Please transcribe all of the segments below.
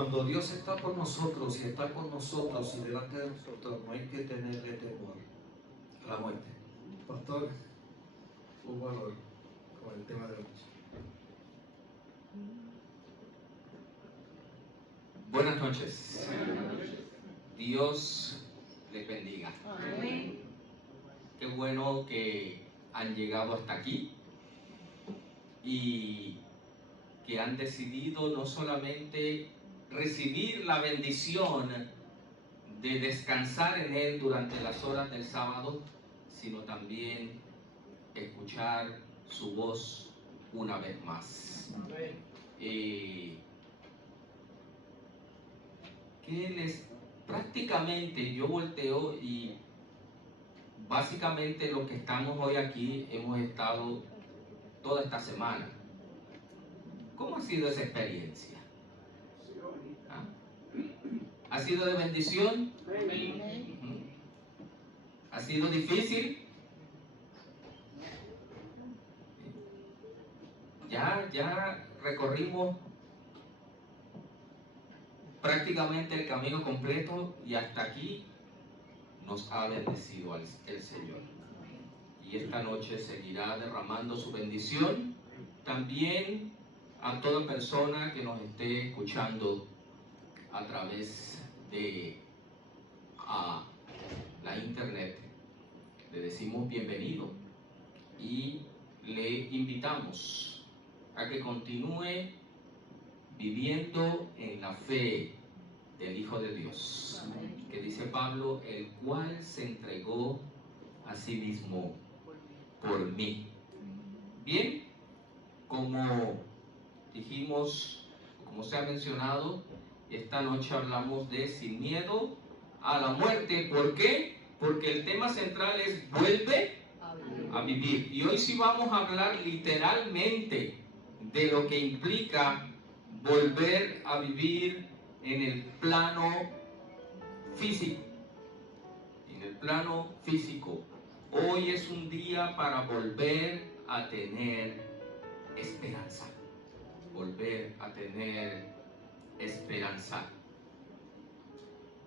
Cuando Dios está por nosotros y está con nosotros y delante de nosotros, no hay que tenerle temor a la muerte. Pastor, un valor con el tema de hoy. Buenas noches. Dios les bendiga. Amén. Qué bueno que han llegado hasta aquí y que han decidido no solamente recibir la bendición de descansar en Él durante las horas del sábado, sino también escuchar su voz una vez más. Prácticamente yo volteo y básicamente los que estamos hoy aquí hemos estado toda esta semana. ¿Cómo ha sido esa experiencia? ¿Ah? ¿Ha sido de bendición? ¿Ha sido difícil? Ya recorrimos prácticamente el camino completo y hasta aquí nos ha bendecido el Señor. Y esta noche seguirá derramando su bendición también a toda persona que nos esté escuchando a través de la internet. Le decimos bienvenido y le invitamos a que continúe viviendo en la fe del Hijo de Dios, que dice Pablo, el cual se entregó a sí mismo por mí. Bien, como dijimos, como se ha mencionado, esta noche hablamos de sin miedo a la muerte. ¿Por qué? Porque el tema central es vuelve a vivir. Y hoy sí vamos a hablar literalmente de lo que implica volver a vivir en el plano físico. En el plano físico. Hoy es un día para volver a tener esperanza. Volver a tener esperanza.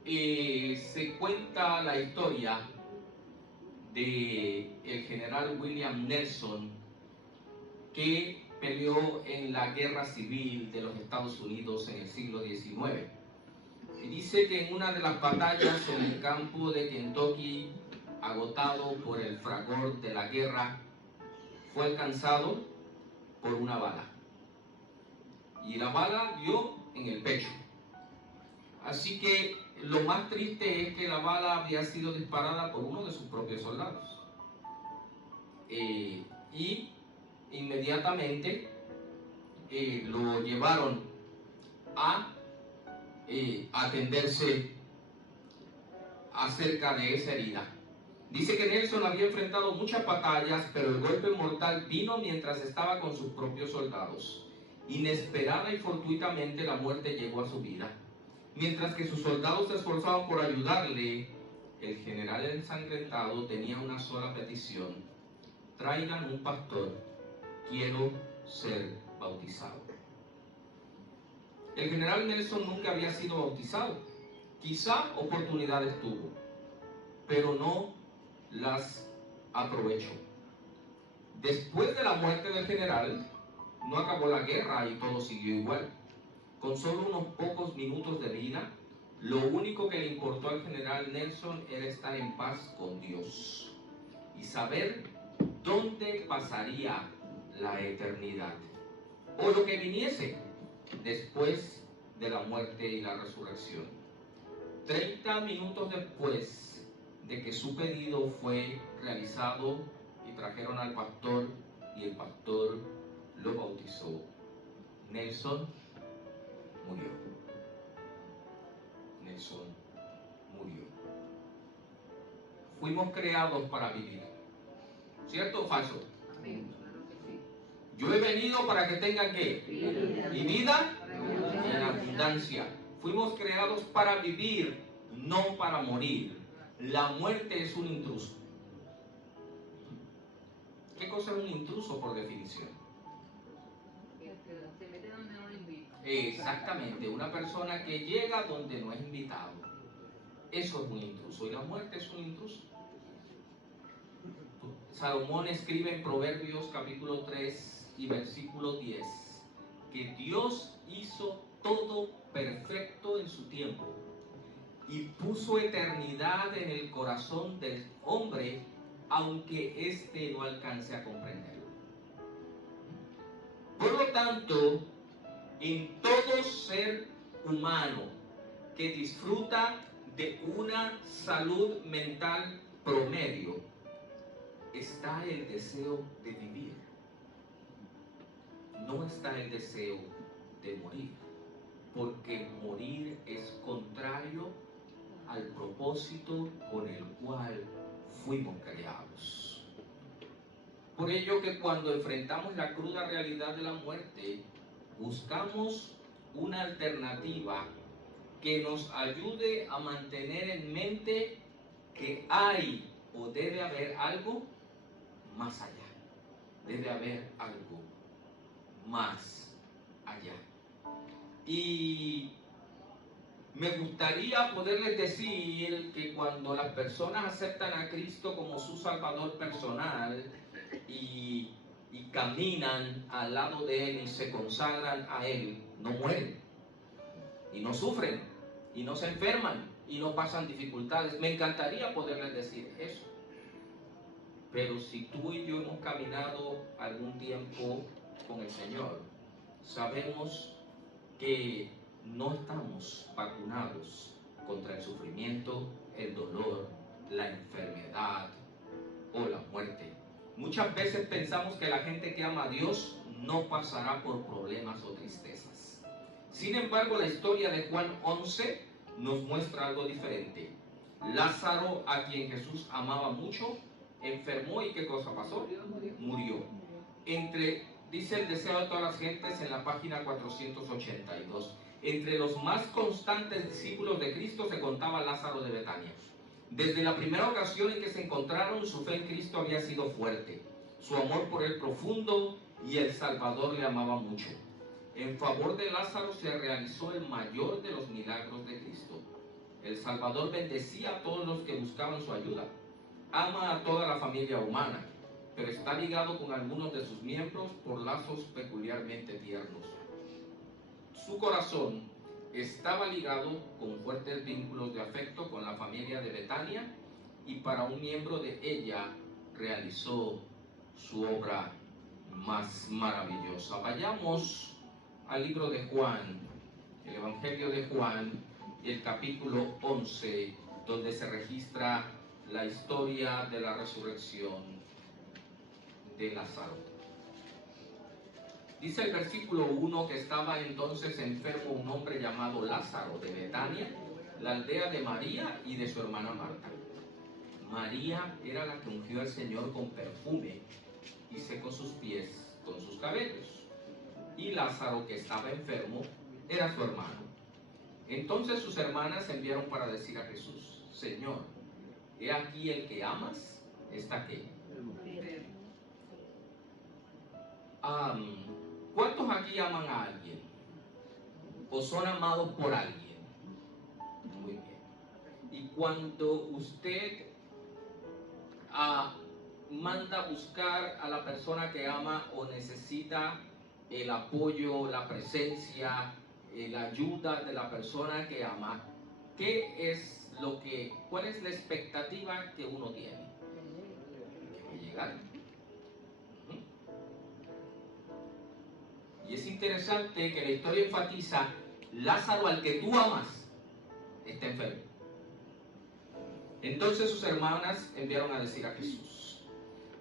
Se cuenta la historia de el general William Nelson, que peleó en la guerra civil de los Estados Unidos en el siglo XIX. Y dice que en una de las batallas en el campo de Kentucky, agotado por el fragor de la guerra, fue alcanzado por una bala. Y la bala dio en el pecho. Así que lo más triste es que la bala había sido disparada por uno de sus propios soldados. Y inmediatamente lo llevaron a atenderse acerca de esa herida. Dice que Nelson había enfrentado muchas batallas, pero el golpe mortal vino mientras estaba con sus propios soldados. Inesperada y fortuitamente la muerte llegó a su vida. Mientras que sus soldados se esforzaban por ayudarle, el general ensangrentado tenía una sola petición: traigan un pastor, quiero ser bautizado. El general Nelson nunca había sido bautizado. Quizá oportunidades tuvo, pero no las aprovechó. Después de la muerte del general, no acabó la guerra y todo siguió igual. Con solo unos pocos minutos de vida, lo único que le importó al general Nelson era estar en paz con Dios y saber dónde pasaría la eternidad, o lo que viniese después de la muerte y la resurrección. 30 minutos después de que su pedido fue realizado y trajeron al pastor y el pastor lo bautizó, Nelson murió. Nelson murió. Fuimos creados para vivir. ¿Cierto o falso? Amén. Yo he venido para que tengan ¿qué? Y vida en abundancia. Fuimos creados para vivir, no para morir. La muerte es un intruso. ¿Qué cosa es un intruso por definición? Se mete donde no lo invita. Exactamente, una persona que llega donde no es invitado. Eso es un intruso, y la muerte es un intruso. Salomón escribe en Proverbios capítulo 3 y versículo 10 que Dios hizo todo perfecto en su tiempo y puso eternidad en el corazón del hombre, aunque éste no alcance a comprenderlo. Por lo tanto, en todo ser humano que disfruta de una salud mental promedio, está el deseo de vivir. No está el deseo de morir, porque morir es contrario al propósito con el cual fuimos creados. Por ello que cuando enfrentamos la cruda realidad de la muerte, buscamos una alternativa que nos ayude a mantener en mente que hay o debe haber algo más allá. Debe haber algo más allá. Y me gustaría poderles decir que cuando las personas aceptan a Cristo como su Salvador personal y caminan al lado de Él y se consagran a Él, no mueren y no sufren y no se enferman y no pasan dificultades. Me encantaría poderles decir eso. Pero si tú y yo hemos caminado algún tiempo con el Señor, sabemos que no estamos vacunados contra el sufrimiento, el dolor, la enfermedad o la muerte. Muchas veces pensamos que la gente que ama a Dios no pasará por problemas o tristezas. Sin embargo, la historia de Juan 11 nos muestra algo diferente. Lázaro, a quien Jesús amaba mucho, enfermó y ¿qué cosa pasó? Murió. Dice el deseo de todas las gentes en la página 482. Entre los más constantes discípulos de Cristo se contaba Lázaro de Betania. Desde la primera ocasión en que se encontraron, su fe en Cristo había sido fuerte, su amor por él profundo, y el Salvador le amaba mucho. En favor de Lázaro se realizó el mayor de los milagros de Cristo. El Salvador bendecía a todos los que buscaban su ayuda. Ama a toda la familia humana, pero está ligado con algunos de sus miembros por lazos peculiarmente tiernos. Su corazón estaba ligado con fuertes vínculos de afecto con la familia de Betania, y para un miembro de ella realizó su obra más maravillosa. Vayamos al libro de Juan, el Evangelio de Juan, el capítulo 11, donde se registra la historia de la resurrección de Lázaro. Dice el versículo 1 que estaba entonces enfermo un hombre llamado Lázaro de Betania, la aldea de María y de su hermana Marta. María era la que ungió al Señor con perfume y secó sus pies con sus cabellos. Y Lázaro, que estaba enfermo, era su hermano. Entonces sus hermanas enviaron para decir a Jesús: Señor, he aquí el que amas está aquí. ¿Cuántos aquí aman a alguien? ¿O son amados por alguien? Muy bien. Y cuando usted manda a buscar a la persona que ama o necesita el apoyo, la presencia, la ayuda de la persona que ama, ¿cuál es la expectativa que uno tiene? Que va a llegar. Y es interesante que la historia enfatiza: Lázaro, al que tú amas, está enfermo. Entonces sus hermanas enviaron a decir a Jesús.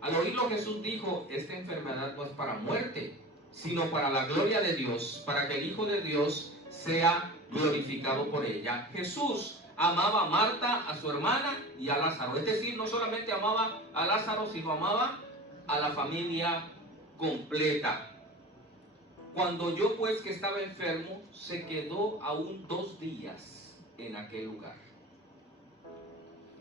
Al oírlo, Jesús dijo: esta enfermedad no es para muerte, sino para la gloria de Dios, para que el Hijo de Dios sea glorificado por ella. Jesús amaba a Marta, a su hermana y a Lázaro. Es decir, no solamente amaba a Lázaro, sino amaba a la familia completa. Cuando oyó pues que estaba enfermo, se quedó aún 2 días en aquel lugar.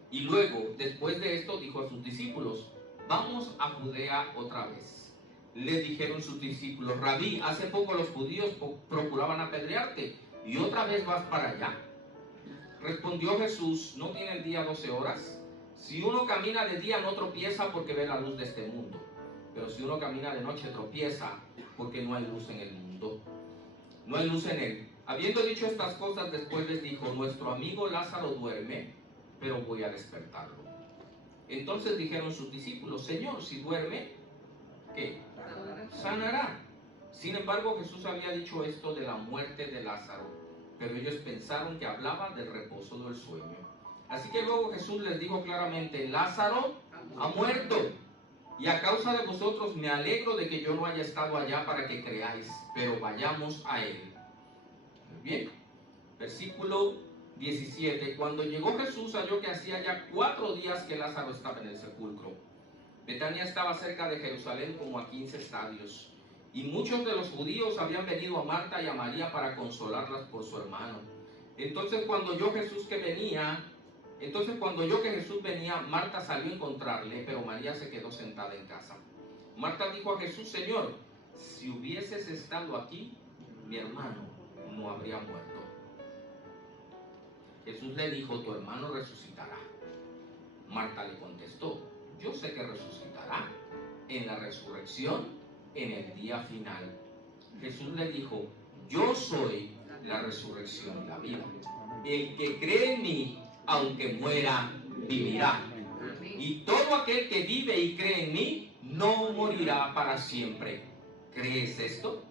Y luego, después de esto, dijo a sus discípulos: vamos a Judea otra vez. le dijeron sus discípulos: Rabí, hace poco los judíos procuraban apedrearte, y otra vez vas para allá. Respondió Jesús: ¿no tiene el día 12 horas? Si uno camina de día no tropieza porque ve la luz de este mundo, pero si uno camina de noche tropieza porque no hay luz en el mundo. No hay luz en él. Habiendo dicho estas cosas, después les dijo: nuestro amigo Lázaro duerme, pero voy a despertarlo. Entonces dijeron sus discípulos: Señor, si duerme, ¿qué? Sanará. Sin embargo, Jesús había dicho esto de la muerte de Lázaro, pero ellos pensaron que hablaba del reposo del sueño. Así que luego Jesús les dijo claramente: Lázaro ha muerto, y a causa de vosotros me alegro de que yo no haya estado allá para que creáis, pero vayamos a él. Bien, versículo 17. Cuando llegó Jesús, halló que hacía ya 4 días que Lázaro estaba en el sepulcro. Betania estaba cerca de Jerusalén, como a 15 estadios, y muchos de los judíos habían venido a Marta y a María para consolarlas por su hermano. Entonces cuando oyó que Jesús venía, Marta salió a encontrarle, pero María se quedó sentada en casa. Marta dijo a Jesús: Señor, si hubieses estado aquí, mi hermano no habría muerto. Jesús le dijo: tu hermano resucitará. Marta le contestó: yo sé que resucitará en la resurrección en el día final. Jesús le dijo: yo soy la resurrección y la vida. El que cree en mí, aunque muera, vivirá. Y todo aquel que vive y cree en mí, no morirá para siempre. ¿Crees esto?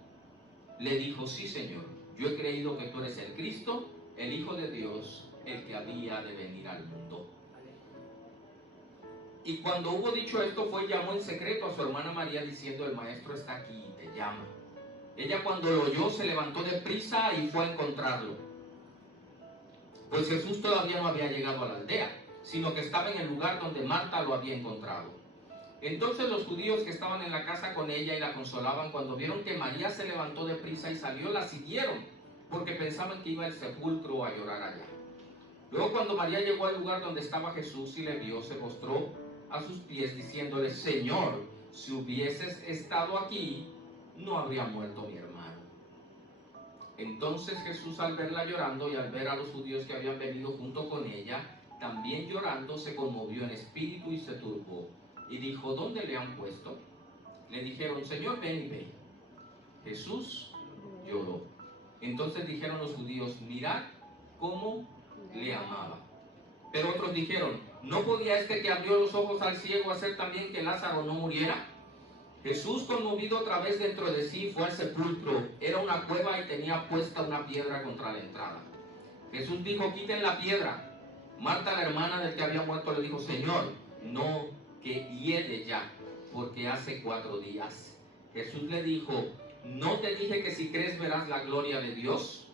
Le dijo: sí, Señor, yo he creído que tú eres el Cristo, el Hijo de Dios, el que había de venir al mundo. Y cuando hubo dicho esto, fue y llamó en secreto a su hermana María, diciendo: el maestro está aquí y te llama. Ella, cuando lo oyó, se levantó de prisa y fue a encontrarlo, pues Jesús todavía no había llegado a la aldea, sino que estaba en el lugar donde Marta lo había encontrado. Entonces los judíos que estaban en la casa con ella y la consolaban, cuando vieron que María se levantó de prisa y salió, la siguieron, porque pensaban que iba al sepulcro a llorar allá. Luego, cuando María llegó al lugar donde estaba Jesús y le vio, se postró a sus pies, diciéndole: Señor, si hubieses estado aquí, no habría muerto mi hermano. Entonces Jesús, al verla llorando y al ver a los judíos que habían venido junto con ella, también llorando, se conmovió en espíritu y se turbó, y dijo: ¿dónde le han puesto? Le dijeron: Señor, ven y ve. Jesús lloró. Entonces dijeron los judíos: mirad cómo le amaba. Pero otros dijeron: ¿no podía este que abrió los ojos al ciego hacer también que Lázaro no muriera? Jesús, conmovido otra vez dentro de sí, fue al sepulcro. Era una cueva y tenía puesta una piedra contra la entrada. Jesús dijo: quiten la piedra. Marta, la hermana del que había muerto, le dijo: Señor, no, que hiede ya, porque hace 4 días. Jesús le dijo: ¿no te dije que si crees verás la gloria de Dios?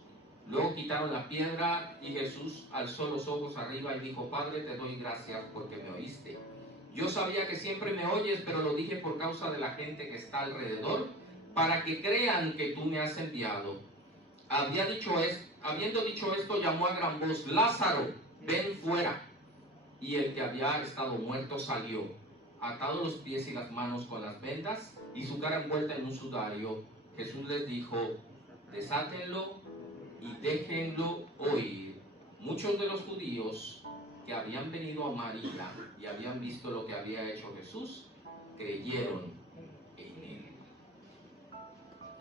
Luego quitaron la piedra y Jesús alzó los ojos arriba y dijo: Padre, te doy gracias porque me oíste. Yo sabía que siempre me oyes, pero lo dije por causa de la gente que está alrededor, para que crean que tú me has enviado. Habiendo dicho esto, llamó a gran voz: Lázaro, ven fuera. Y el que había estado muerto salió, atado los pies y las manos con las vendas y su cara envuelta en un sudario. Jesús les dijo: desátenlo y déjenlo oír. Muchos de los judíos que habían venido a María y habían visto lo que había hecho Jesús, creyeron en él.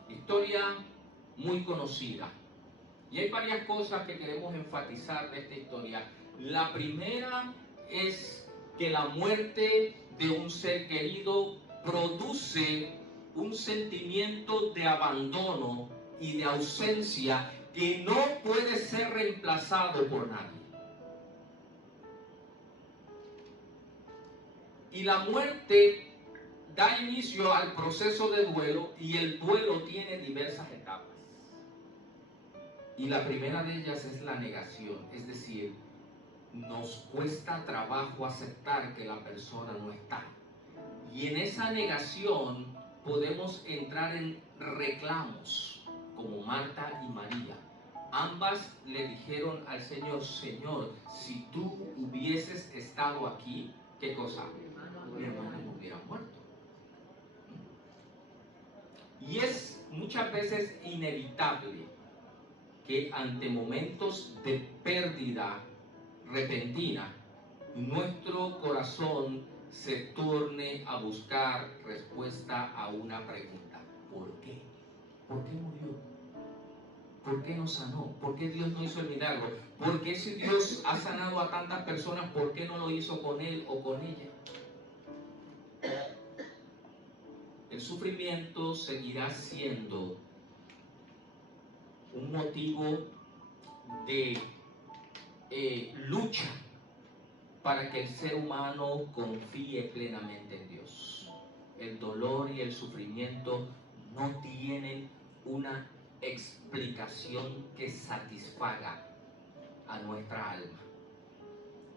Historia muy conocida. Y hay varias cosas que queremos enfatizar de esta historia. La primera es que la muerte de un ser querido produce un sentimiento de abandono y de ausencia que no puede ser reemplazado por nadie. Y la muerte da inicio al proceso de duelo, y el duelo tiene diversas etapas. Y la primera de ellas es la negación, es decir, nos cuesta trabajo aceptar que la persona no está. Y en esa negación podemos entrar en reclamos, como Marta y María. Ambas le dijeron al Señor: Señor, si tú hubieses estado aquí, ¿qué cosa? Mi hermano no hubiera muerto. Y es muchas veces inevitable que ante momentos de pérdida repentina, nuestro corazón se torne a buscar respuesta a una pregunta: ¿por qué? ¿Por qué murió? ¿Por qué no sanó? ¿Por qué Dios no hizo el milagro? ¿Por qué si Dios ha sanado a tantas personas, por qué no lo hizo con él o con ella? El sufrimiento seguirá siendo un motivo de lucha para que el ser humano confíe plenamente en Dios. El dolor y el sufrimiento no tienen una explicación que satisfaga a nuestra alma,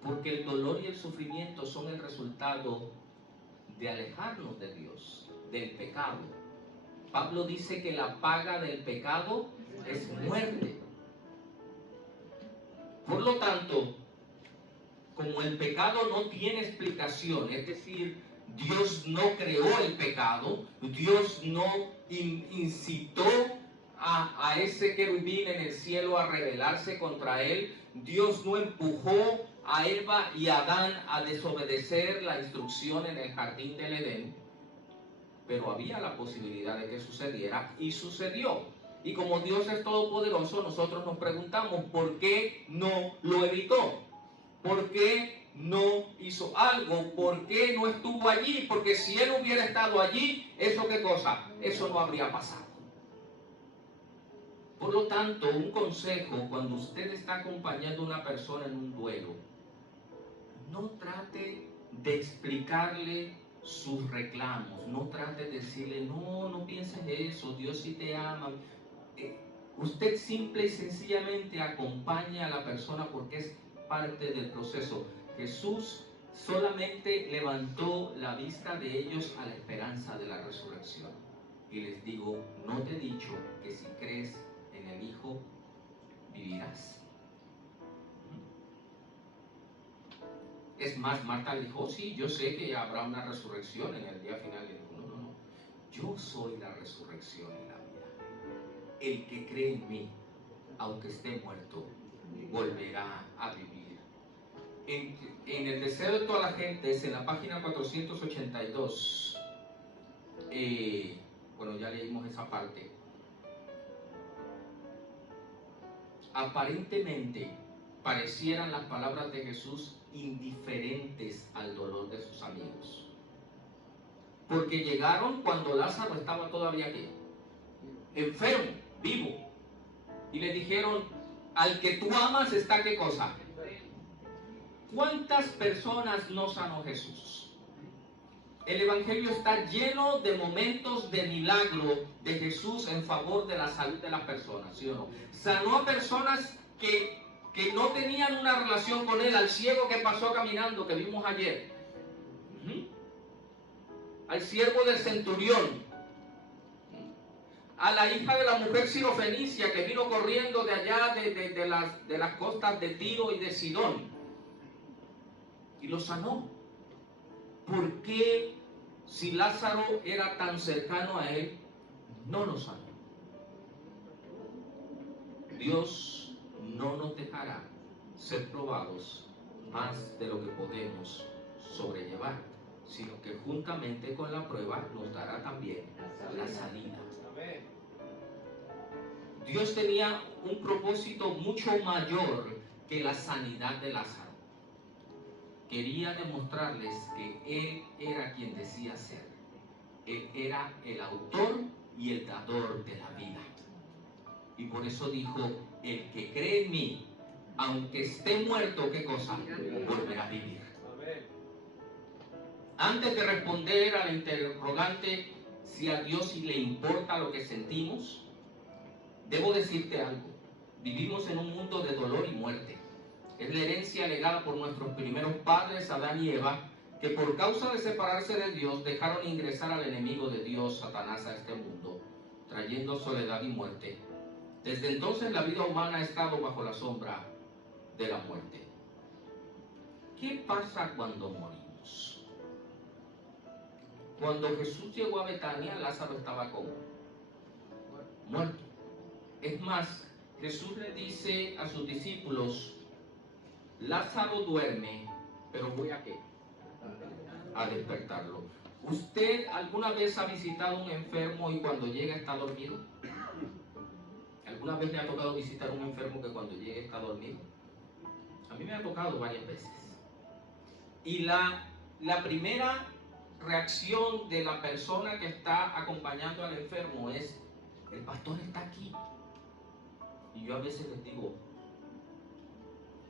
porque el dolor y el sufrimiento son el resultado de alejarnos de Dios, del pecado. Pablo dice que la paga del pecado es muerte. Por lo tanto, como el pecado no tiene explicación, es decir, Dios no creó el pecado, Dios no incitó a ese querubín en el cielo a rebelarse contra él, Dios no empujó a Eva y a Adán a desobedecer la instrucción en el jardín del Edén, pero había la posibilidad de que sucediera y sucedió. Y como Dios es todopoderoso, nosotros nos preguntamos, ¿por qué no lo evitó? ¿Por qué no hizo algo? ¿Por qué no estuvo allí? Porque si él hubiera estado allí, ¿eso qué cosa? Eso no habría pasado. Por lo tanto, un consejo: cuando usted está acompañando a una persona en un duelo, no trate de explicarle sus reclamos, no trate de decirle, no pienses eso, Dios sí te ama. Usted simple y sencillamente acompaña a la persona porque es parte del proceso. Jesús solamente levantó la vista de ellos a la esperanza de la resurrección. Y les digo, ¿no te he dicho que si crees en el Hijo, vivirás? Es más, Marta le dijo, sí, yo sé que habrá una resurrección en el día final. Y dijo, no, yo soy la resurrección y la vida. El que cree en mí, aunque esté muerto, volverá a vivir. En el deseo de toda la gente, es en la página 482. Bueno, ya leímos esa parte. Aparentemente parecieran las palabras de Jesús indiferentes al dolor de sus amigos, porque llegaron cuando Lázaro estaba todavía aquí, enfermo, vivo, y le dijeron, al que tú amas está ¿qué cosa? ¿Cuántas personas no sanó Jesús? El Evangelio está lleno de momentos de milagro de Jesús en favor de la salud de las personas, ¿sí o no? Sanó a personas que no tenían una relación con él, al ciego que pasó caminando, que vimos ayer, al siervo del centurión, a la hija de la mujer sirofenicia que vino corriendo de allá de las costas de Tiro y de Sidón, y lo sanó. ¿Por qué, si Lázaro era tan cercano a él, no lo sanó? Dios no nos dejará ser probados más de lo que podemos sobrellevar, sino que juntamente con la prueba nos dará también la salida. Dios tenía un propósito mucho mayor que la sanidad de Lázaro. Quería demostrarles que Él era quien decía ser. Él era el autor y el dador de la vida. Y por eso dijo, el que cree en mí, aunque esté muerto, ¿qué cosa? Volverá a vivir. Antes de responder al interrogante si a Dios le importa lo que sentimos, debo decirte algo. Vivimos en un mundo de dolor y muerte. Es la herencia legada por nuestros primeros padres, Adán y Eva, que por causa de separarse de Dios dejaron ingresar al enemigo de Dios, Satanás, a este mundo, trayendo soledad y muerte. Desde entonces la vida humana ha estado bajo la sombra de la muerte. ¿Qué pasa cuando morimos? Cuando Jesús llegó a Betania, Lázaro estaba ¿cómo? muerto. Es más, Jesús le dice a sus discípulos, Lázaro duerme, pero voy a ¿qué? A despertarlo. ¿Usted alguna vez ha visitado a un enfermo y cuando llega está dormido? ¿Alguna vez le ha tocado visitar a un enfermo que cuando llega está dormido? A mí me ha tocado varias veces. Y la primera reacción de la persona que está acompañando al enfermo es, el pastor está aquí. Y yo a veces les digo,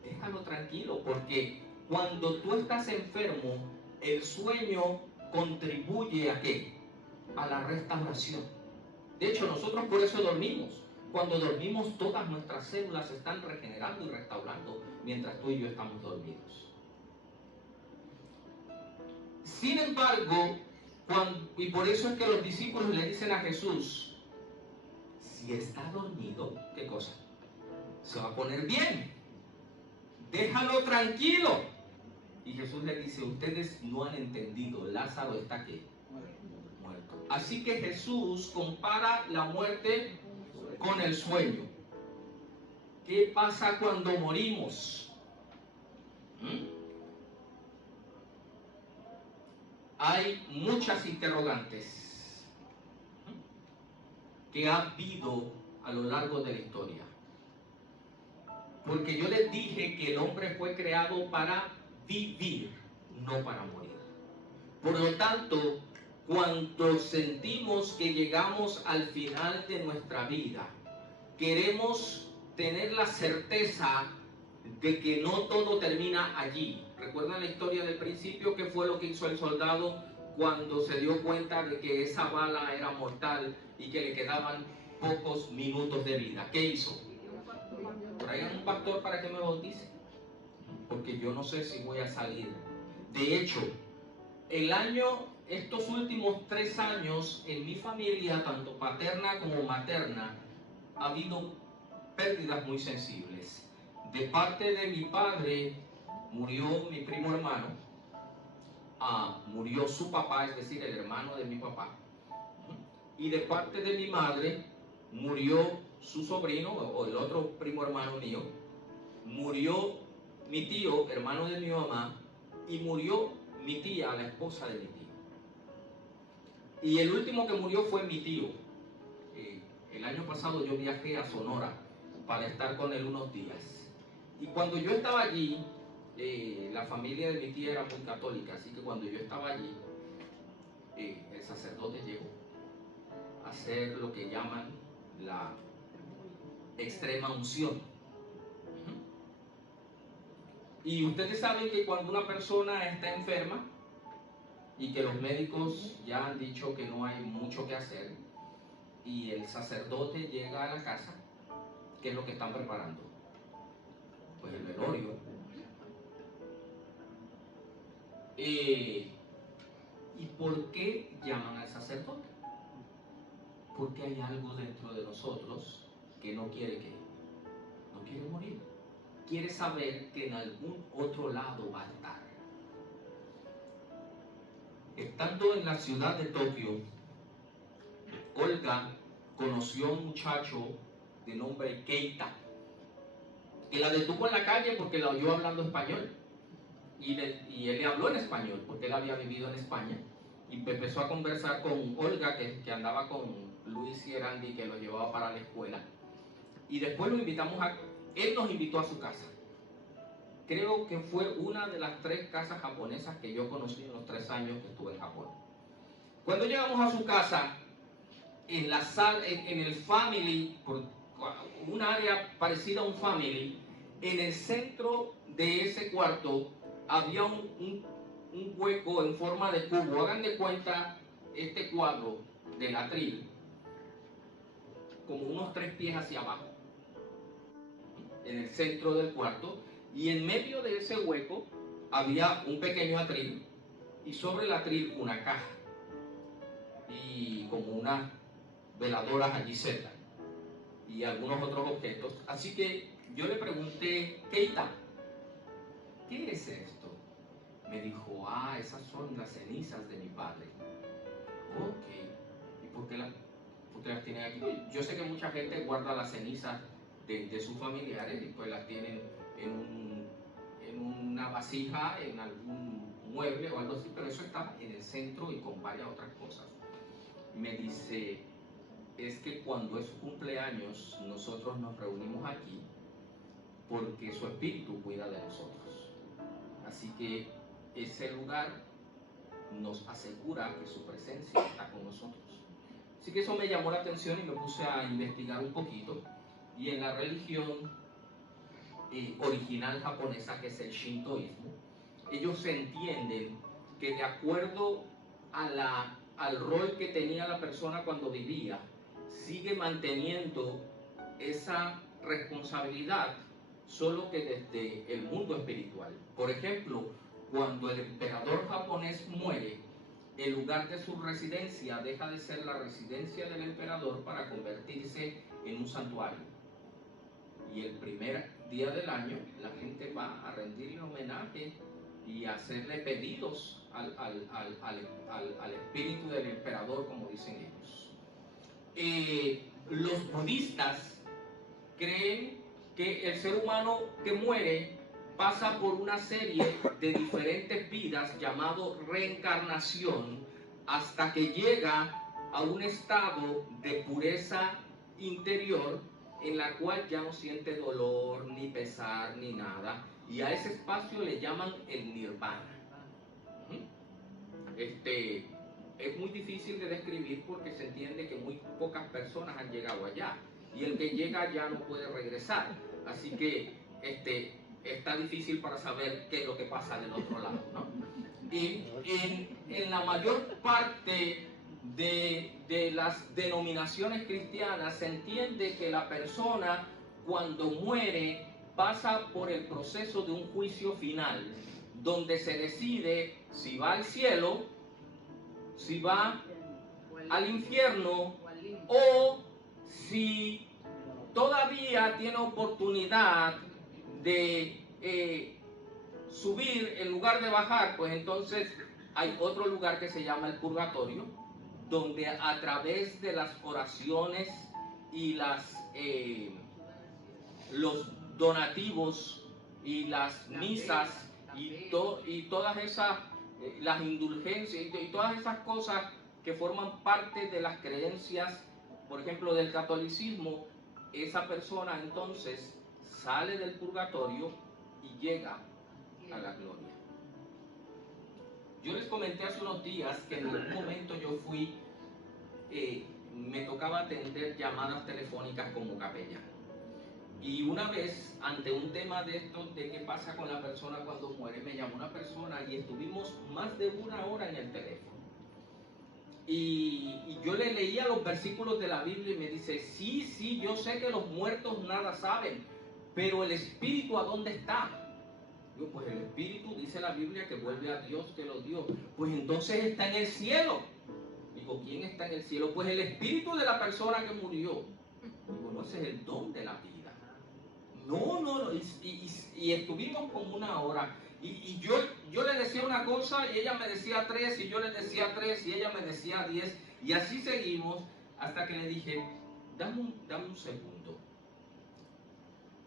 déjalo tranquilo, porque cuando tú estás enfermo, el sueño contribuye ¿a qué? A la restauración. De hecho, nosotros por eso dormimos. Cuando dormimos, todas nuestras células se están regenerando y restaurando mientras tú y yo estamos dormidos. Sin embargo, y por eso es que los discípulos le dicen a Jesús, si está dormido, ¿qué cosa? Se va a poner bien. Déjalo tranquilo. Y Jesús le dice, ustedes no han entendido, Lázaro está aquí, muerto. Así que Jesús compara la muerte con el sueño. ¿Qué pasa cuando morimos? Hay muchas interrogantes que ha habido a lo largo de la historia. Porque yo les dije que el hombre fue creado para vivir, no para morir. Por lo tanto, cuando sentimos que llegamos al final de nuestra vida, queremos tener la certeza de que no todo termina allí. ¿Recuerdan la historia del principio? ¿Qué fue lo que hizo el soldado cuando se dio cuenta de que esa bala era mortal y que le quedaban pocos minutos de vida? ¿Qué hizo? Traigan un pastor para que me bautice, porque yo no sé si voy a salir. De hecho, estos últimos 3 años, en mi familia, tanto paterna como materna, ha habido pérdidas muy sensibles. De parte de mi padre, murió mi primo hermano, murió su papá, es decir, el hermano de mi papá. Y de parte de mi madre, murió su sobrino, o el otro primo hermano mío, murió mi tío, hermano de mi mamá, y murió mi tía, la esposa de mi tío. Y el último que murió fue mi tío. El año pasado yo viajé a Sonora para estar con él unos días. Y cuando yo estaba allí, la familia de mi tía era muy católica, así que cuando yo estaba allí, el sacerdote llegó a hacer lo que llaman la extrema unción. Y ustedes saben que cuando una persona está enferma y que los médicos ya han dicho que no hay mucho que hacer y el sacerdote llega a la casa, ¿qué es lo que están preparando? Pues el velorio. ¿Y por qué llaman al sacerdote? Porque hay algo dentro de nosotros que no quiere morir. Quiere saber que en algún otro lado va a estar. Estando en la ciudad de Tokio, Olga conoció a un muchacho de nombre Keita, que la detuvo en la calle porque la oyó hablando español. Y él le habló en español, porque él había vivido en España. Y empezó a conversar con Olga, que andaba con Luis y Erandi, que lo llevaba para la escuela. Y después él nos invitó a su casa. Creo que fue una de las 3 casas japonesas que yo conocí en los 3 años que estuve en Japón. Cuando llegamos a su casa, en la sala, en el family, por un área parecida a un family, en el centro de ese cuarto había un hueco en forma de cubo. Hagan de cuenta este cuadro del atril, como unos 3 pies hacia abajo, en el centro del cuarto, y en medio de ese hueco había un pequeño atril, y sobre el atril una caja, y como unas veladoras allí cerca, y algunos otros objetos. Así que yo le pregunté, Keita, ¿qué es esto? Me dijo, esas son las cenizas de mi padre. Ok, ¿y por qué ustedes tienen aquí. Yo sé que mucha gente guarda las cenizas de sus familiares y pues las tienen en una vasija, en algún mueble o algo así, pero eso está en el centro y con varias otras cosas. Me dice, es que cuando es su cumpleaños nosotros nos reunimos aquí porque su espíritu cuida de nosotros. Así que ese lugar nos asegura que su presencia está con nosotros. Así que eso me llamó la atención y me puse a investigar un poquito. Y en la religión original japonesa, que es el Shintoísmo, ellos entienden que de acuerdo al rol que tenía la persona cuando vivía, sigue manteniendo esa responsabilidad, solo que desde el mundo espiritual. Por ejemplo, cuando el emperador japonés muere, el lugar de su residencia deja de ser la residencia del emperador para convertirse en un santuario. Y el primer día del año la gente va a rendirle homenaje y a hacerle pedidos al espíritu del emperador, como dicen ellos. Los budistas creen que el ser humano que muere pasa por una serie de diferentes vidas llamado reencarnación hasta que llega a un estado de pureza interior en la cual ya no siente dolor, ni pesar, ni nada, y a ese espacio le llaman el nirvana. Es muy difícil de describir porque se entiende que muy pocas personas han llegado allá, y el que llega ya no puede regresar, así que está difícil para saber qué es lo que pasa del otro lado, ¿no? Y en la mayor parte de las denominaciones cristianas se entiende que la persona cuando muere pasa por el proceso de un juicio final, donde se decide si va al cielo, si va al infierno, o si todavía tiene oportunidad de subir en lugar de bajar. Pues entonces hay otro lugar que se llama el purgatorio, donde a través de las oraciones y los donativos y las misas y todas esas, las indulgencias y todas esas cosas que forman parte de las creencias, por ejemplo, del catolicismo, esa persona entonces sale del purgatorio y llega a la gloria. Yo les comenté hace unos días que en algún momento yo fui, me tocaba atender llamadas telefónicas como capellán. Y una vez, ante un tema de esto, de qué pasa con la persona cuando muere, me llamó una persona y estuvimos más de una hora en el teléfono. Y yo le leía los versículos de la Biblia y me dice, sí, yo sé que los muertos nada saben, pero el espíritu ¿a dónde está? Digo, pues el espíritu, dice la Biblia, que vuelve a Dios que lo dio. Pues entonces está en el cielo. Digo, ¿quién está en el cielo? Pues el espíritu de la persona que murió. Digo, no, ese es el don de la vida. No, y estuvimos como una hora. Y yo le decía una cosa y ella me decía 3, y yo le decía 3 y ella me decía 10, y así seguimos hasta que le dije, dame un segundo.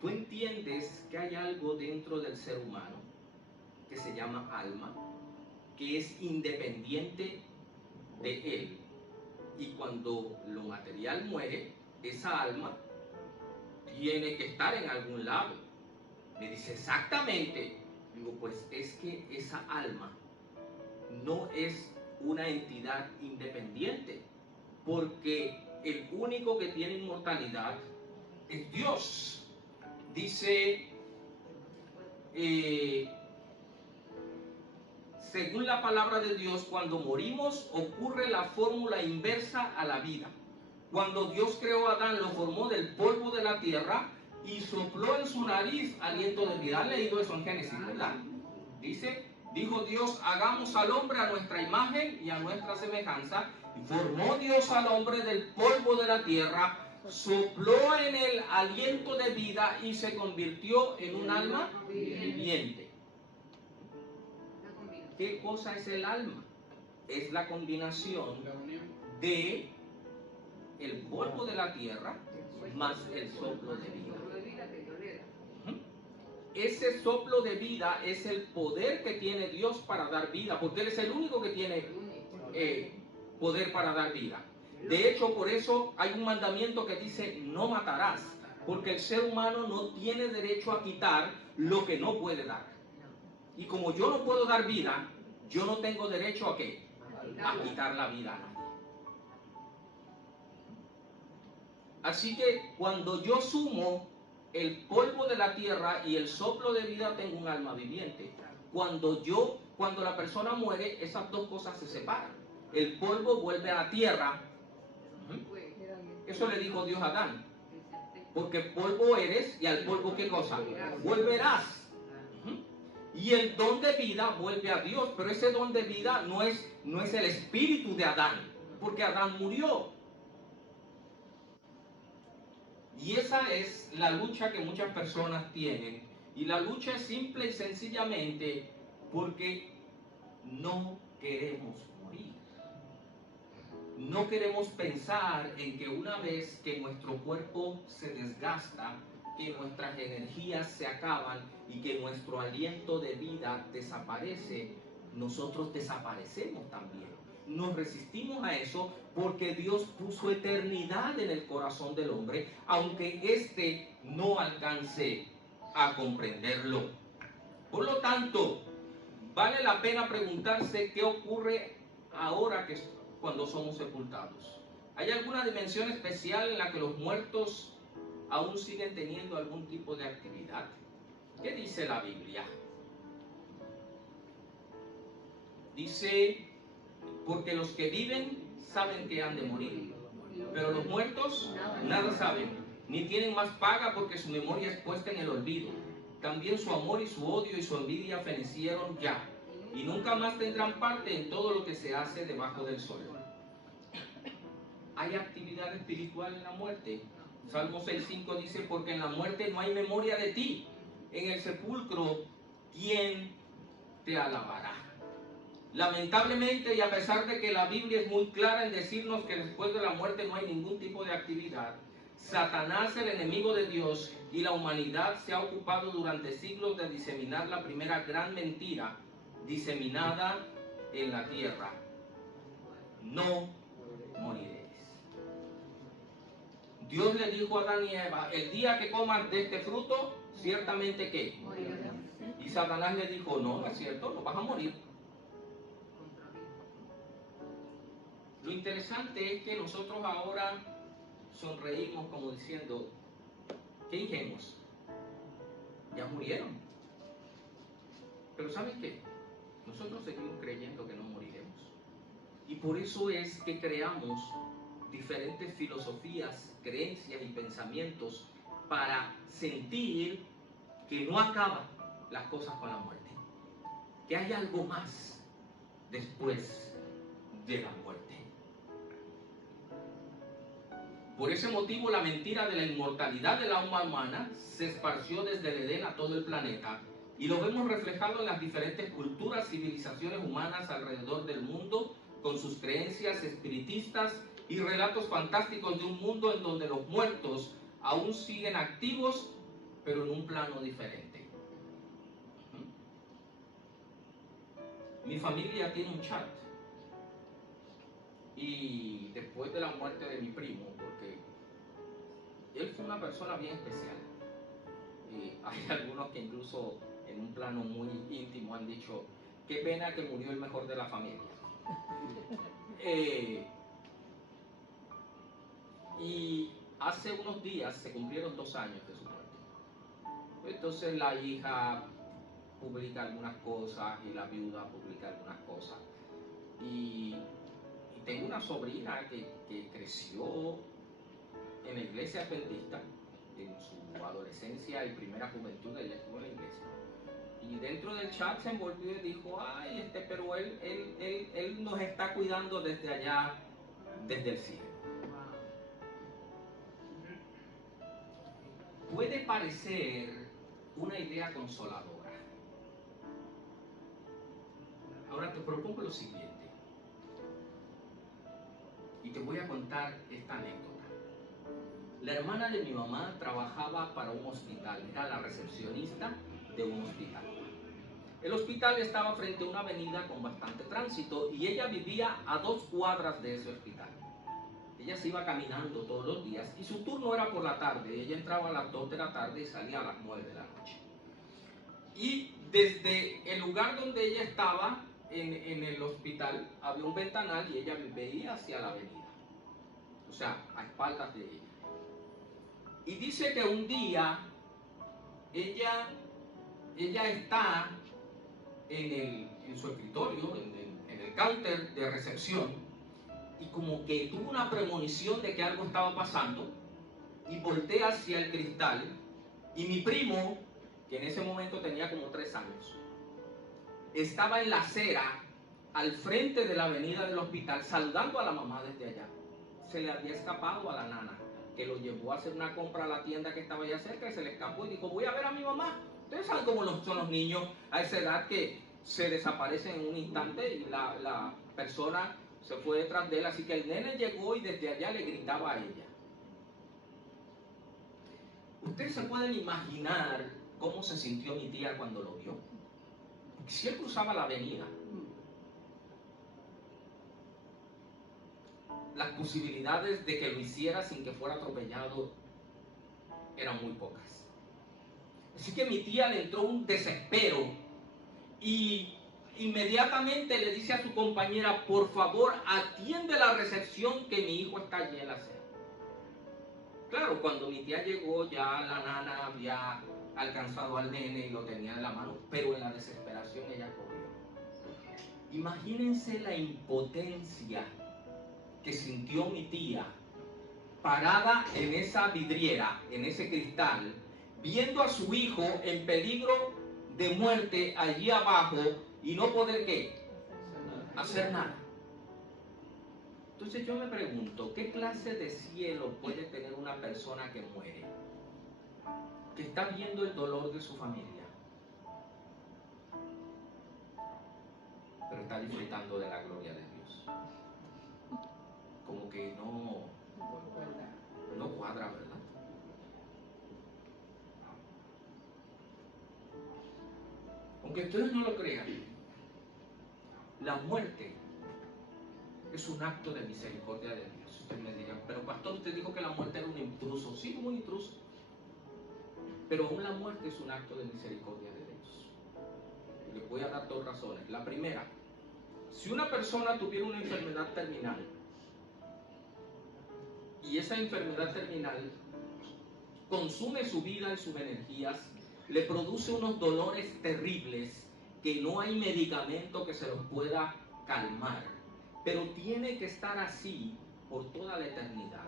¿Tú entiendes que hay algo dentro del ser humano que se llama alma, que es independiente de él? Y cuando lo material muere, esa alma tiene que estar en algún lado. Me dice, exactamente. Digo, pues es que esa alma no es una entidad independiente, porque el único que tiene inmortalidad es Dios. Dice, según la palabra de Dios, cuando morimos ocurre la fórmula inversa a la vida. Cuando Dios creó a Adán, lo formó del polvo de la tierra y sopló en su nariz aliento de vida. ¿Han leído eso en Génesis, verdad? Dice, dijo Dios, hagamos al hombre a nuestra imagen y a nuestra semejanza. Y formó Dios al hombre del polvo de la tierra, sopló en él aliento de vida y se convirtió en un alma viviente. ¿Qué cosa es el alma? Es la combinación de el polvo de la tierra más el soplo de vida. Ese soplo de vida es el poder que tiene Dios para dar vida, porque Él es el único que tiene poder para dar vida. De hecho, por eso hay un mandamiento que dice: no matarás, porque el ser humano no tiene derecho a quitar lo que no puede dar. Y como yo no puedo dar vida, yo no tengo derecho a ¿qué? A quitar la vida a nadie. Así que cuando yo sumo el polvo de la tierra y el soplo de vida, tengo un alma viviente. Cuando la persona muere, esas dos cosas se separan. El polvo vuelve a la tierra. Eso le dijo Dios a Adán. Porque polvo eres y al polvo ¿qué cosa? Volverás. Y el don de vida vuelve a Dios, pero ese don de vida no es el espíritu de Adán, porque Adán murió. Y esa es la lucha que muchas personas tienen. Y la lucha es simple y sencillamente porque no queremos morir. No queremos pensar en que una vez que nuestro cuerpo se desgasta, que nuestras energías se acaban y que nuestro aliento de vida desaparece, nosotros desaparecemos también. Nos resistimos a eso porque Dios puso eternidad en el corazón del hombre, aunque éste no alcance a comprenderlo. Por lo tanto, vale la pena preguntarse qué ocurre ahora cuando somos sepultados. ¿Hay alguna dimensión especial en la que los muertos aún siguen teniendo algún tipo de actividad? ¿Qué dice la Biblia? Dice: porque los que viven saben que han de morir, pero los muertos nada saben, ni tienen más paga, porque su memoria es puesta en el olvido. También su amor y su odio y su envidia fenecieron ya, y nunca más tendrán parte en todo lo que se hace debajo del sol. ¿Hay actividad espiritual en la muerte? Salmo 6:5 dice: porque en la muerte no hay memoria de ti, en el sepulcro, ¿quién te alabará? Lamentablemente, y a pesar de que la Biblia es muy clara en decirnos que después de la muerte no hay ningún tipo de actividad, Satanás, el enemigo de Dios, y la humanidad se ha ocupado durante siglos de diseminar la primera gran mentira diseminada en la tierra: no moriréis. Dios le dijo a Adán y Eva: el día que coman de este fruto, ciertamente ¿qué? Morirás. Y Satanás le dijo: no, no es cierto, no vas a morir. Lo interesante es que nosotros ahora sonreímos como diciendo: qué ingenuos, ya murieron. Pero ¿saben qué? Nosotros seguimos creyendo que no moriremos. Y por eso es que creamos diferentes filosofías, creencias y pensamientos para sentir que no acaban las cosas con la muerte, que hay algo más después de la muerte. Por ese motivo, la mentira de la inmortalidad del alma humana se esparció desde el Edén a todo el planeta, y lo vemos reflejado en las diferentes culturas, civilizaciones humanas alrededor del mundo, con sus creencias espiritistas y relatos fantásticos de un mundo en donde los muertos aún siguen activos, pero en un plano diferente. Mi familia tiene un chat, y después de la muerte de mi primo, porque él fue una persona bien especial, y hay algunos que incluso en un plano muy íntimo han dicho: qué pena que murió el mejor de la familia. Y hace unos días se cumplieron 2 años de su muerte. Entonces la hija publica algunas cosas y la viuda publica algunas cosas. Y tengo una sobrina que creció en la iglesia adventista. En su adolescencia y primera juventud ella estuvo en la iglesia. Y dentro del chat se envolvió y dijo: ay, pero él nos está cuidando desde allá, desde el cielo. Puede parecer una idea consoladora. Ahora te propongo lo siguiente, y te voy a contar esta anécdota. La hermana de mi mamá trabajaba para un hospital, era la recepcionista de un hospital. El hospital estaba frente a una avenida con bastante tránsito y ella vivía a 2 cuadras de ese hospital. Ella se iba caminando todos los días y su turno era por la tarde. Ella entraba a las 2 de la tarde y salía a las 9 de la noche. Y desde el lugar donde ella estaba, en el hospital, había un ventanal y ella veía hacia la avenida. O sea, a espaldas de ella. Y dice que un día ella está en su escritorio, en el counter de recepción, y como que tuvo una premonición de que algo estaba pasando, y voltea hacia el cristal, y mi primo, que en ese momento tenía como 3 años, estaba en la acera, al frente de la avenida del hospital, saludando a la mamá desde allá. Se le había escapado a la nana, que lo llevó a hacer una compra a la tienda que estaba allá cerca, y se le escapó y dijo, voy a ver a mi mamá. Ustedes saben cómo son los niños a esa edad, que se desaparecen en un instante y la persona se fue detrás de él. Así que el nene llegó y desde allá le gritaba a ella. Ustedes se pueden imaginar cómo se sintió mi tía cuando lo vio. Porque si él cruzaba la avenida, las posibilidades de que lo hiciera sin que fuera atropellado eran muy pocas. Así que mi tía le entró un desespero y inmediatamente le dice a su compañera, por favor, atiende la recepción que mi hijo está allí en la acera. Claro, cuando mi tía llegó ya la nana había alcanzado al nene y lo tenía en la mano, pero en la desesperación ella corrió. Imagínense la impotencia que sintió mi tía parada en esa vidriera, en ese cristal, viendo a su hijo en peligro de muerte allí abajo y no poder ¿qué? Hacer nada. Entonces yo me pregunto, ¿qué clase de cielo puede tener una persona que muere? Que está viendo el dolor de su familia, pero está disfrutando de la gloria de Dios. Como que no cuadra, ¿verdad? Aunque ustedes no lo crean, la muerte es un acto de misericordia de Dios. Ustedes me dirán, pero pastor, usted dijo que la muerte era un intruso. Sí, como un intruso. Pero aún la muerte es un acto de misericordia de Dios. Y les voy a dar 2 razones. La primera, si una persona tuviera una enfermedad terminal, y esa enfermedad terminal consume su vida y sus energías, le produce unos dolores terribles que no hay medicamento que se los pueda calmar, pero tiene que estar así por toda la eternidad,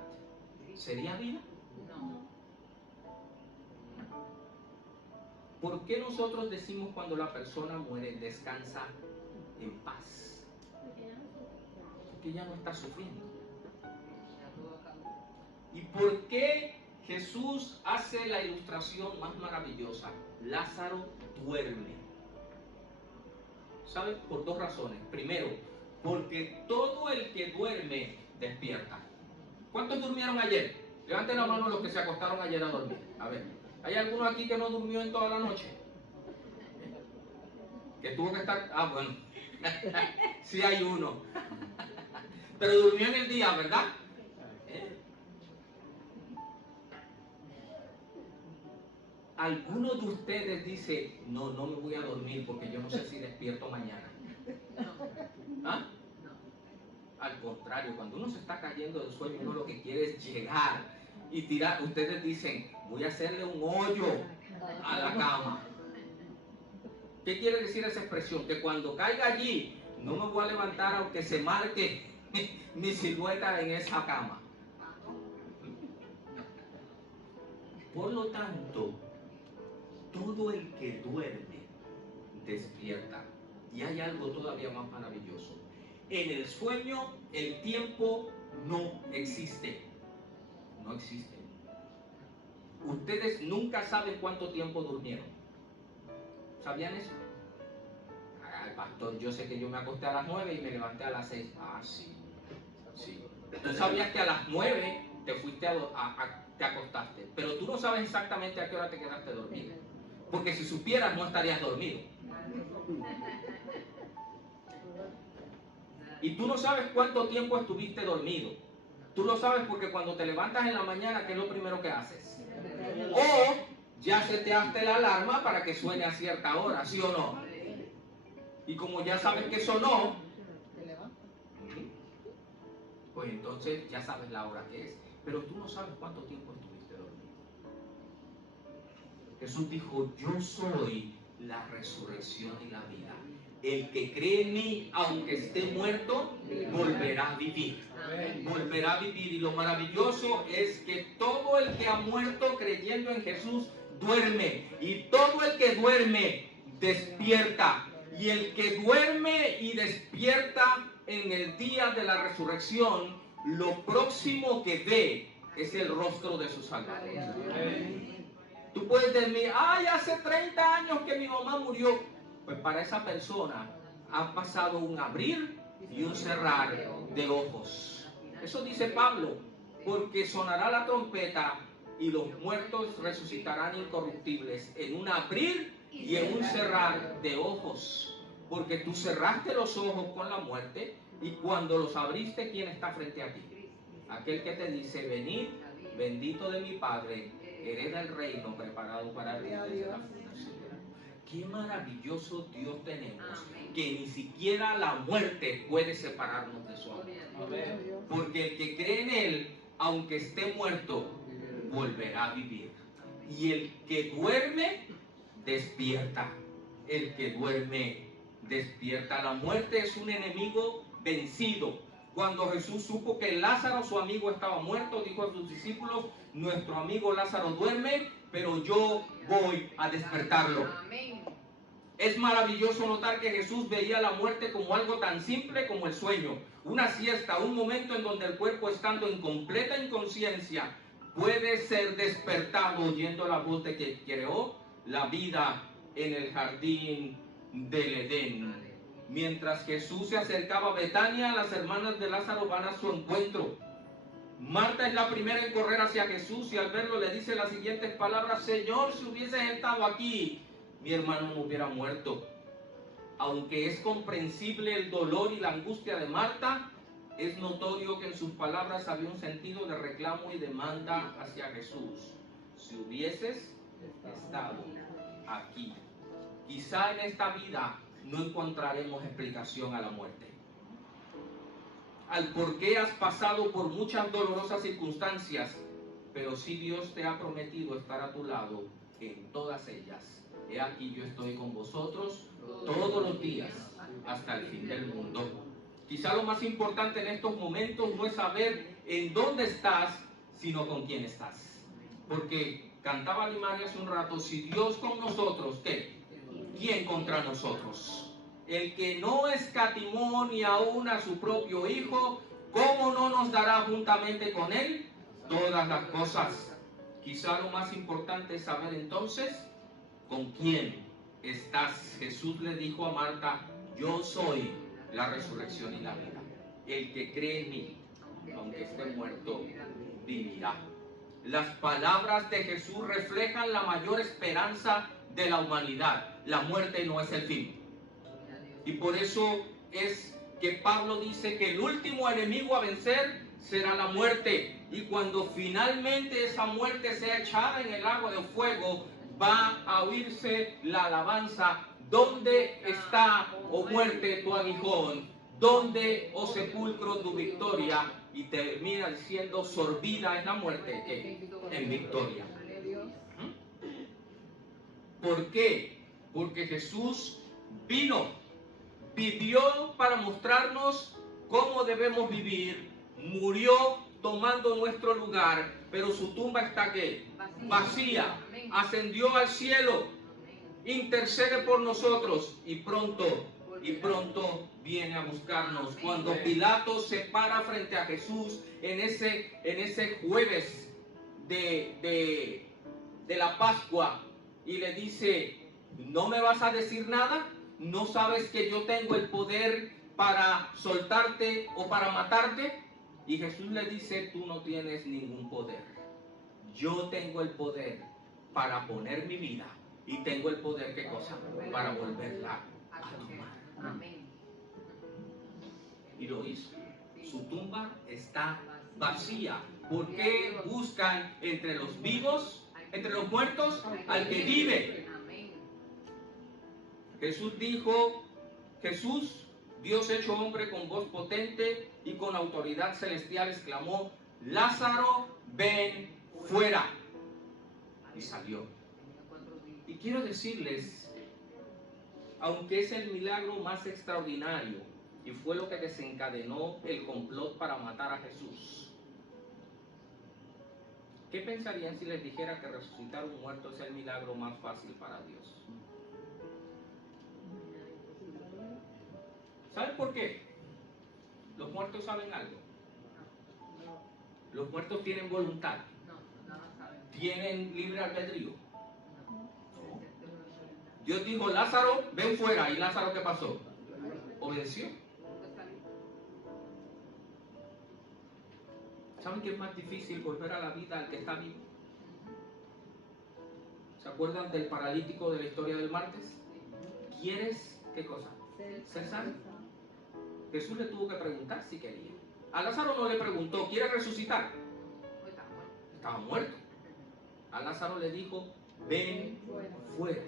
¿sería vida? No. ¿Por qué nosotros decimos cuando la persona muere descansa en paz? Porque ya no está sufriendo. ¿Y por qué Jesús hace la ilustración más maravillosa? Lázaro duerme. ¿Saben? Por 2 razones. Primero, porque todo el que duerme despierta. ¿Cuántos durmieron ayer? Levanten la mano los que se acostaron ayer a dormir. A ver, ¿hay alguno aquí que no durmió en toda la noche? Que tuvo que estar... Ah, bueno. Sí hay uno. Pero durmió en el día, ¿verdad? ¿Alguno de ustedes dice, no me voy a dormir porque yo no sé si despierto mañana? ¿Ah? Al contrario, cuando uno se está cayendo del sueño, uno lo que quiere es llegar y tirar. Ustedes dicen, voy a hacerle un hoyo a la cama. ¿Qué quiere decir esa expresión? Que cuando caiga allí, no me voy a levantar aunque se marque mi silueta en esa cama. Por lo tanto, todo el que duerme despierta. Y hay algo todavía más maravilloso. En el sueño, el tiempo no existe. No existe. Ustedes nunca saben cuánto tiempo durmieron. ¿Sabían eso? Ay, pastor, yo sé que yo me acosté a las 9 y me levanté a las 6. Ah, sí. Sí. ¿Tú sabías que a las 9 te fuiste te acostaste, pero tú no sabes exactamente a qué hora te quedaste dormido, porque si supieras no estarías dormido. Y tú no sabes cuánto tiempo estuviste dormido. Tú lo sabes porque cuando te levantas en la mañana, ¿qué es lo primero que haces? O ya seteaste la alarma para que suene a cierta hora, ¿sí o no? Y como ya sabes que sonó, pues entonces ya sabes la hora que es. Pero tú no sabes cuánto tiempo estuviste dormido. Jesús dijo, yo soy la resurrección y la vida. El que cree en mí, aunque esté muerto, volverá a vivir. Volverá a vivir. Y lo maravilloso es que todo el que ha muerto creyendo en Jesús duerme. Y todo el que duerme despierta. Y el que duerme y despierta en el día de la resurrección, lo próximo que ve es el rostro de su Salvador. Tú puedes decir, ay, hace 30 años que mi mamá murió. Pues para esa persona ha pasado un abrir y un cerrar de ojos. Eso dice Pablo, porque sonará la trompeta y los muertos resucitarán incorruptibles en un abrir y en un cerrar de ojos. Porque tú cerraste los ojos con la muerte y cuando los abriste, ¿quién está frente a ti? Aquel que te dice, venid, bendito de mi Padre, hereda el reino preparado para ti desde la fundación. Qué maravilloso Dios tenemos, que ni siquiera la muerte puede separarnos de su amor. Porque el que cree en Él, aunque esté muerto, volverá a vivir. Y el que duerme, despierta. El que duerme, despierta. La muerte es un enemigo vencido. Cuando Jesús supo que Lázaro, su amigo, estaba muerto, dijo a sus discípulos, nuestro amigo Lázaro duerme, pero yo voy a despertarlo. Es maravilloso notar que Jesús veía la muerte como algo tan simple como el sueño, una siesta, un momento en donde el cuerpo, estando en completa inconsciencia, puede ser despertado oyendo la voz de que creó la vida en el jardín del Edén. Mientras Jesús se acercaba a Betania, las hermanas de Lázaro van a su encuentro. Marta es la primera en correr hacia Jesús y al verlo le dice las siguientes palabras: Señor, si hubieses estado aquí, mi hermano no hubiera muerto. Aunque es comprensible el dolor y la angustia de Marta, es notorio que en sus palabras había un sentido de reclamo y demanda hacia Jesús. Si hubieses estado aquí. Quizá en esta vida no encontraremos explicación a la muerte. Al por qué has pasado por muchas dolorosas circunstancias, pero sí Dios te ha prometido estar a tu lado en todas ellas. He aquí yo estoy con vosotros todos los días hasta el fin del mundo. Quizá lo más importante en estos momentos no es saber en dónde estás, sino con quién estás. Porque cantaba Limaria hace un rato, si Dios con nosotros, ¿qué? ¿Quién contra nosotros? El que no escatimó ni aún a su propio Hijo, ¿cómo no nos dará juntamente con Él todas las cosas? Quizá lo más importante es saber entonces con quién estás. Jesús le dijo a Marta, yo soy la resurrección y la vida. El que cree en mí, aunque esté muerto, vivirá. Las palabras de Jesús reflejan la mayor esperanza de la humanidad. La muerte no es el fin. Y por eso es que Pablo dice que el último enemigo a vencer será la muerte. Y cuando finalmente esa muerte sea echada en el agua de fuego, va a oírse la alabanza: ¿dónde está, oh muerte, tu aguijón? ¿Dónde, oh sepulcro, tu victoria? Y termina diciendo, sorbida es la muerte, en victoria. ¿Por qué? Porque Jesús vivió para mostrarnos cómo debemos vivir, murió tomando nuestro lugar, pero su tumba está ¿qué? Vacía. Ascendió al cielo, intercede por nosotros y pronto viene a buscarnos. Cuando Pilato se para frente a Jesús en ese jueves de la Pascua y le dice, ¿no me vas a decir nada? ¿No sabes que yo tengo el poder para soltarte o para matarte? Y Jesús le dice, tú no tienes ningún poder. Yo tengo el poder para poner mi vida y tengo el poder, ¿qué cosa? Para volverla a tomar. Amén. Y lo hizo. Su tumba está vacía. ¿Por qué buscan entre los vivos, entre los muertos, al que vive? Jesús dijo, Jesús, Dios hecho hombre con voz potente y con autoridad celestial, exclamó, Lázaro, ven fuera. Y salió. Y quiero decirles, aunque es el milagro más extraordinario y fue lo que desencadenó el complot para matar a Jesús, ¿qué pensarían si les dijera que resucitar un muerto es el milagro más fácil para Dios? ¿Saben por qué? Los muertos saben algo. Los muertos tienen voluntad. ¿Tienen libre albedrío? Dios dijo, Lázaro, ven fuera. ¿Y Lázaro qué pasó? Obedeció. ¿Saben qué es más difícil volver a la vida al que está vivo? ¿Se acuerdan del paralítico de la historia del martes? ¿Quieres qué cosa? Ser sano. Jesús le tuvo que preguntar si quería. A Lázaro no le preguntó, ¿quieres resucitar? Estaba muerto. A Lázaro le dijo, ven fuera.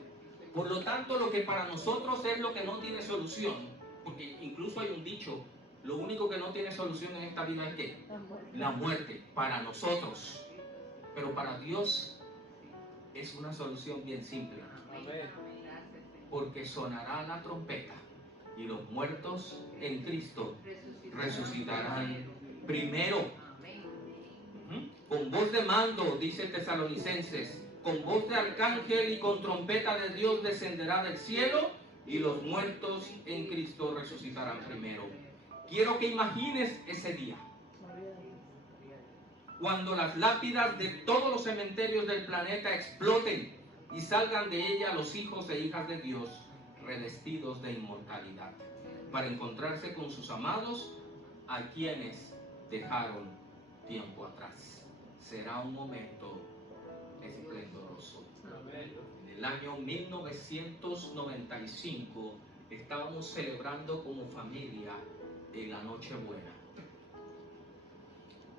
Por lo tanto, lo que para nosotros es lo que no tiene solución, porque incluso hay un dicho, lo único que no tiene solución en esta vida es ¿qué? La muerte, para nosotros. Pero para Dios es una solución bien simple. Porque sonará la trompeta y los muertos en Cristo resucitarán primero. Con voz de mando, dice Tesalonicenses, con voz de arcángel y con trompeta de Dios descenderá del cielo y los muertos en Cristo resucitarán primero. Quiero que imagines ese día, cuando las lápidas de todos los cementerios del planeta exploten y salgan de ella los hijos e hijas de Dios revestidos de inmortalidad, para encontrarse con sus amados a quienes dejaron tiempo atrás. Será un momento esplendoroso. En el año 1995 estábamos celebrando como familia la Nochebuena.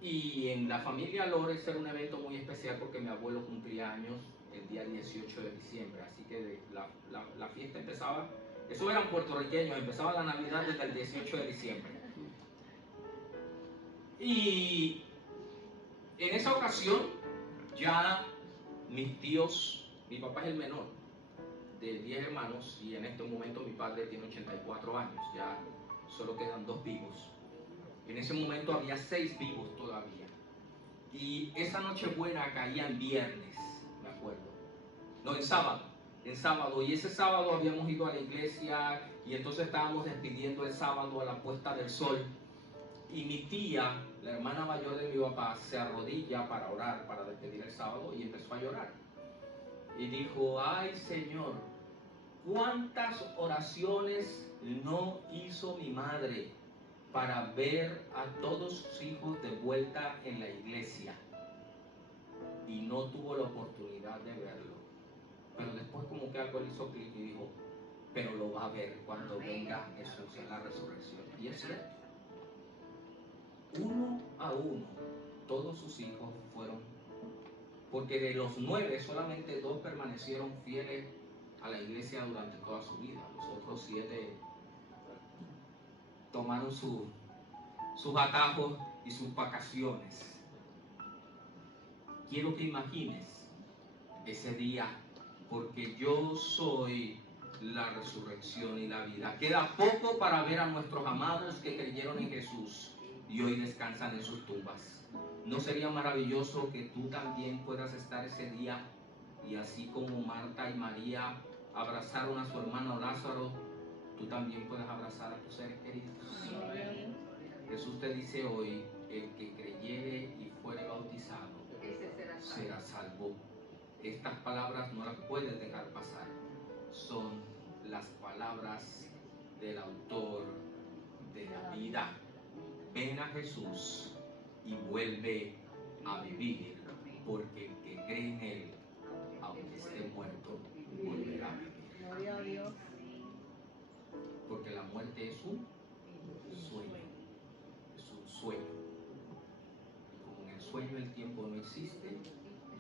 Y en la familia Lores era un evento muy especial porque mi abuelo cumplía años el día 18 de diciembre. Así que la fiesta empezaba, eso eran puertorriqueños, empezaba la Navidad desde el 18 de diciembre. Y en esa ocasión ya mis tíos, mi papá es el menor de 10 hermanos y en este momento mi padre tiene 84 años, ya solo quedan 2 vivos. En ese momento había 6 vivos todavía. Y esa Nochebuena caía en viernes, me acuerdo. No, en sábado. Y ese sábado habíamos ido a la iglesia y entonces estábamos despidiendo el sábado a la puesta del sol. Y mi tía, la hermana mayor de mi papá, se arrodilla para orar, para despedir el sábado y empezó a llorar. Y dijo, ay Señor, ¿cuántas oraciones no hizo mi madre para ver a todos sus hijos de vuelta en la iglesia? Y no tuvo la oportunidad de verlo. Pero después como que algo le hizo clic y dijo, pero lo va a ver cuando venga Jesús en la resurrección. Y es cierto. Uno a uno, todos sus hijos fueron, porque de los 9, solamente 2 permanecieron fieles a la iglesia durante toda su vida. Los otros 7 tomaron sus atajos y sus vacaciones. Quiero que imagines ese día, porque yo soy la resurrección y la vida. Queda poco para ver a nuestros amados que creyeron en Jesús y hoy descansan en sus tumbas. ¿No sería maravilloso que tú también puedas estar ese día y así como Marta y María abrazaron a su hermano Lázaro, tú también puedas abrazar a tus seres queridos? Jesús te dice hoy, el que creyere y fuere bautizado será salvo. Estas palabras no las puedes dejar pasar. Son las palabras del autor de la vida. Ven a Jesús y vuelve a vivir, porque el que cree en Él, aunque esté muerto, volverá a vivir. Gloria a Dios. Porque la muerte es un sueño, es un sueño. Y como en el sueño el tiempo no existe,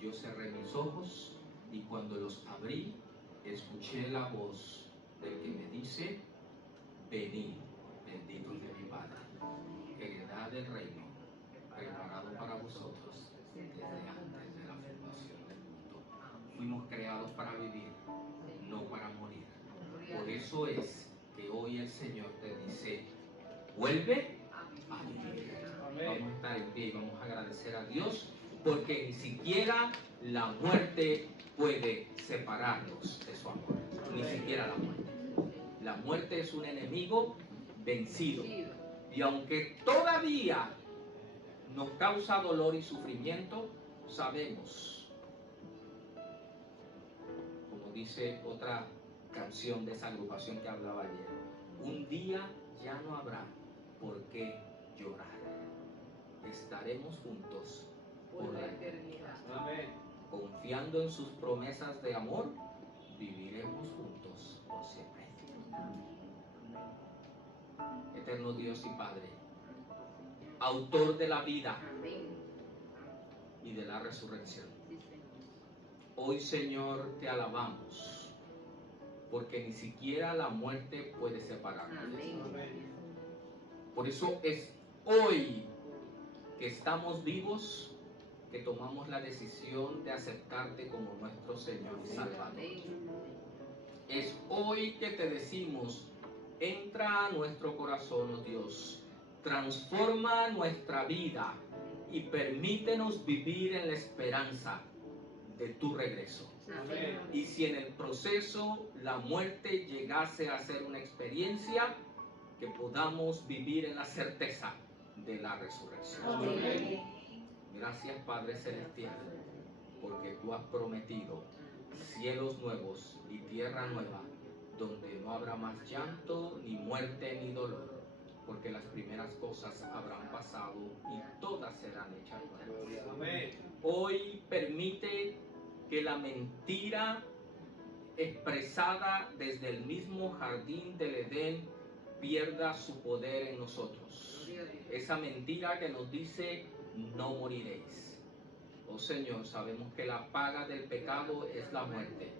yo cerré mis ojos y cuando los abrí, escuché la voz del que me dice: venid, benditos de mi Padre, heredad del reino, preparado para vosotros desde antes de la fundación del mundo. Fuimos creados para vivir, no para morir. Por eso es que hoy el Señor te dice: vuelve a vivir. Vamos a estar en pie y vamos a agradecer a Dios, porque ni siquiera la muerte puede separarnos de su amor. Ni siquiera la muerte. La muerte es un enemigo vencido. Y aunque todavía nos causa dolor y sufrimiento, sabemos, como dice otra canción de esa agrupación que hablaba ayer, un día ya no habrá por qué llorar. Estaremos juntos por la eternidad. Amén. Confiando en sus promesas de amor, viviremos juntos por siempre. Eterno Dios y Padre, autor de la vida y de la resurrección, hoy, Señor, te alabamos, porque ni siquiera la muerte puede separarnos de ti. Por eso es hoy que estamos vivos, que tomamos la decisión de aceptarte como nuestro Señor y Salvador. Es hoy que te decimos: entra a nuestro corazón, oh Dios, transforma nuestra vida y permítenos vivir en la esperanza de tu regreso. Amén. Y si en el proceso la muerte llegase a ser una experiencia, que podamos vivir en la certeza de la resurrección. Amén. Gracias, Padre Celestial, porque tú has prometido cielos nuevos y tierra nueva, donde no habrá más llanto, ni muerte, ni dolor, porque las primeras cosas habrán pasado y todas serán hechas nuevas. Amén. Hoy permite que la mentira expresada desde el mismo jardín del Edén pierda su poder en nosotros. Esa mentira que nos dice: no moriréis. Oh Señor, sabemos que la paga del pecado es la muerte,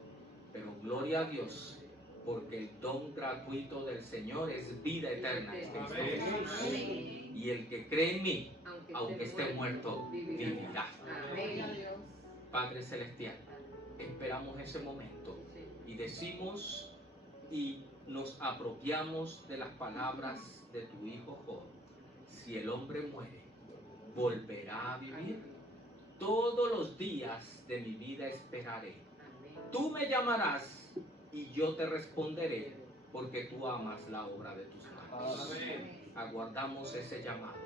pero gloria a Dios, porque el don gratuito del Señor es vida eterna en Cristo Amén. Jesús. Y el que cree en mí, aunque esté muerto, vivirá. Gloria a Dios. Padre Celestial, esperamos ese momento y decimos y nos apropiamos de las palabras de tu Hijo Job: si el hombre muere, volverá a vivir. Todos los días de mi vida esperaré. Tú me llamarás y yo te responderé, porque tú amas la obra de tus manos. Amén. Aguardamos ese llamado,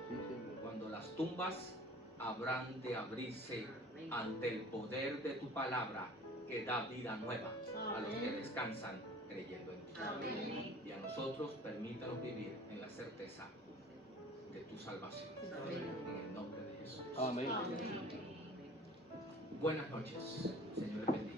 cuando las tumbas habrán de abrirse ante el poder de tu palabra, que da vida nueva a los que descansan creyendo en ti. Amén. Y a nosotros permítanos vivir en la certeza de tu salvación. En el nombre de Jesús. Amén. Amén. Buenas noches, Señor.